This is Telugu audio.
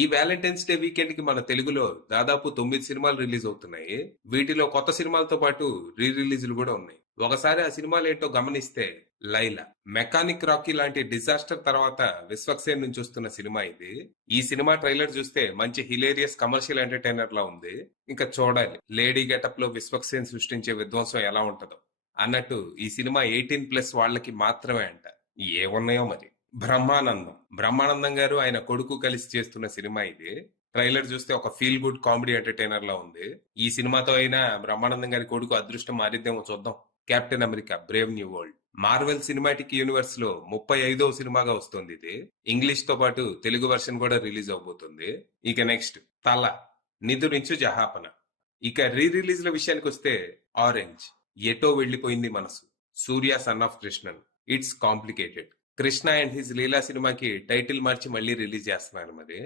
ఈ వ్యాలంటైన్స్ డే వీకెండ్ కి మన తెలుగులో దాదాపు 9 సినిమాలు రిలీజ్ అవుతున్నాయి. వీటిలో కొత్త సినిమాలతో పాటు రీ రిలీజ్లు కూడా ఉన్నాయి. ఒకసారి ఆ సినిమాలు ఏంటో గమనిస్తే, లైలా, మెకానిక్ రాకీ లాంటి డిజాస్టర్ తర్వాత విశ్వక్సేన్ నుంచి వస్తున్న సినిమా ఇది. ఈ సినిమా ట్రైలర్ చూస్తే మంచి హిలేరియస్ కమర్షియల్ ఎంటర్టైనర్ లా ఉంది. ఇంకా చూడాలి లేడీ గెటప్ లో విశ్వక్సేన్ సృష్టించే విధ్వంసం ఎలా ఉంటుందో. అన్నట్టు ఈ సినిమా 18+ వాళ్ళకి మాత్రమే అంట. ఏమున్నాయో మరి. బ్రహ్మానందం గారు ఆయన కొడుకు కలిసి చేస్తున్న సినిమా ఇది. ట్రైలర్ చూస్తే ఒక ఫీల్ గుడ్ కామెడీ ఎంటర్టైనర్ లా ఉంది. ఈ సినిమాతో అయినా బ్రహ్మానందం గారి కొడుకు అదృష్టం మారిద్దేమో చూద్దాం. Captain America Brave new world Marvel cinematic universe లో 35వ సినిమాగా వస్తుంది ఇది. ఇంగ్లీష్ తో పాటు తెలుగు వర్షన్ కూడా రిలీజ్ అవబోతుంది. ఇక నెక్స్ట్ తల, నిదురించు జహాపన. ఇక రీ రిలీజ్ల విషయానికి వస్తే, ఆరెంజ్, ఎటో వెళ్లిపోయింది మనసు, Surya son of Krishnan, it's complicated, Krishna and his Leela సినిమాకి టైటిల్ మార్చి మళ్ళీ రిలీజ్ చేస్తున్నారు మరి.